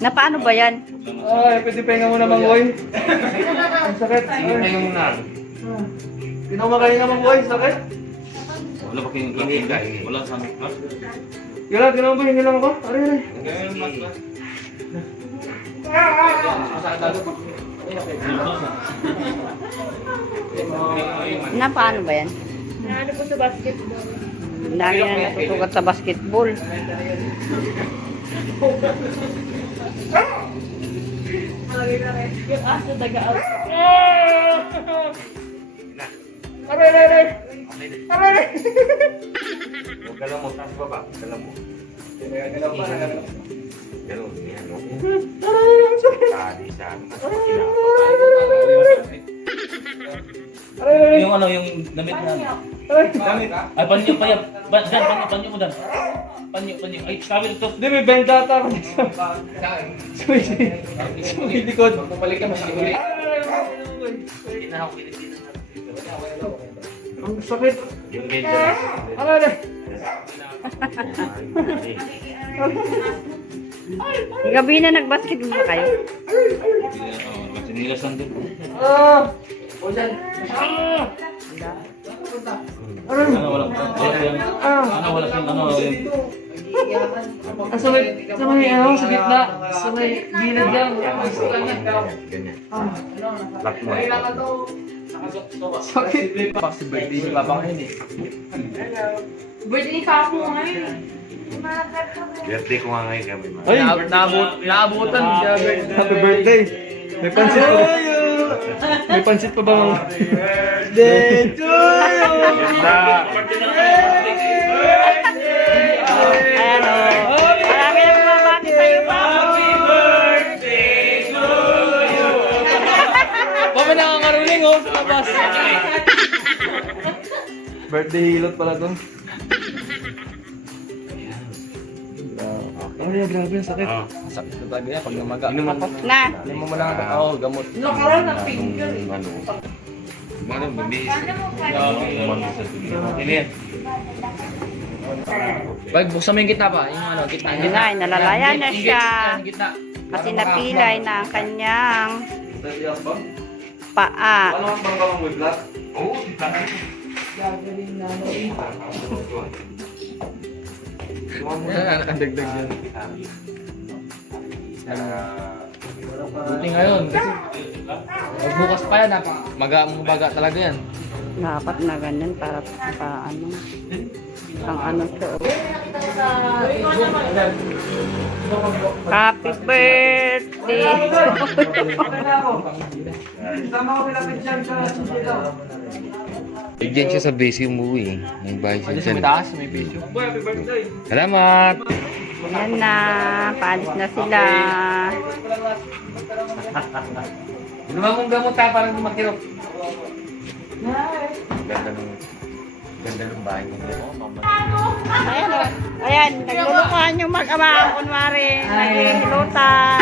Na paano ba yan? Ay, pwede pahinga mo naman, boy. Ang sakit. Sige, pahinga muna. Pinamakain naman, boy. Sakit. Wala pa kinikinig. Wala sa amin. Gano'n ba? Hingi lang ako. Aray, aray. Ganyan mas. Na paano ba yan? Ano po sa basketball? Ang dami na natutugat sa basketball. Yung aso daga-out. Aray, aray, aray. Aray, aray. Galaw mo, taas baba. Galaw mo. Galaw pa, galaw. Galaw, yan. Aray, ang sakit. Tadi sa amin. Aray, aray. Yung ano, yung damit na. Aray. Ay, panyo pa yan. Dan, panyo mo dan. Panyo. Ay, sabi ito. Hindi, may bendata ako dito. Sa may likod. Balik ka, masiguli. Ang sakit. Yung ganyan. Aray, aray. Gabi na nag-basketball ba kayo? Sinilasan din. Ah! O dyan. Ah! Aray. Ano, walang. Ano, wala siyang ano. Ah, sa may ano, sa gitna. Sa may gilid yan. Ganyan. Lock mo. Sakit. Kasi birthday ni Papa ngayon eh. Birthday ni Kapo ngayon. Birthday ko nga ngayon kami. Ay, naabutan. Happy birthday. May pansit pa ba? May pansit pa ba? Happy birthday to you. Ayan o. Marami na bumabati sa'yo pa. Papa nakakaruling oh sa labas. Birthday hilot pala to. Ay, grabe ang sakit. Sakit na talaga yan pag namaga. Inuman pa. Na. Inuman mo lang ito. Oo, gamot. Nakaroon ng finger. Ano, mabilis. Ini yan. Bag, buksan mo yung gitna pa. Yung ano, gitna. Yun na, nalalayan na siya. Yung gitna. Kasi napilay na ang kanyang paa. Ano ang banggang with black? Oo, kita. Nakadagdag yan. Buti ngayon. Kasi magbukas pa yan. Maga talaga yan. Dapat na ganyan para ano. Ang ano to. Happy birthday. Sama ko pinapit dyan sa Diyan siya sa base umuwi. May bahay siya dyan. taas, may video. Boy, happy birthday. Salamat! Yan na. Paalis na sila. Ano ba mong gamot ha? Parang tumakirok. Ganda ng bahay niya. Ayan o. Ayan. Naglulukuhan yung mag-ama. Kunwari. Naglulutan.